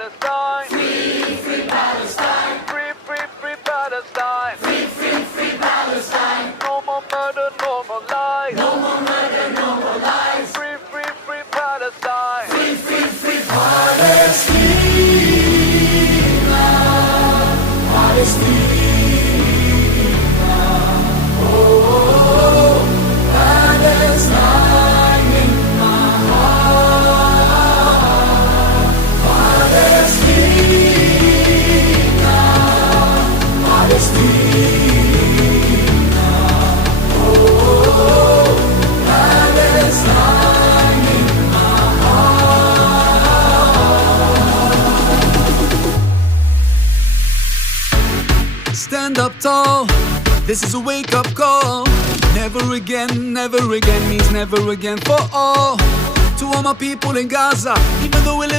Palestine. Free, free Palestine. Free, free, free Palestine. Free, free, free Palestine. No more murder, no more lies. No more murder, no more lies. Free, free, free Palestine. Free, free, free Palestina. Palestina. Oh, Palestine in my heart. Palestina. Palestina. Oh, Palestine in my heart. Stand up tall, this is a wake-up call. Never again means never again for all. To all my people in Gaza, even though we live in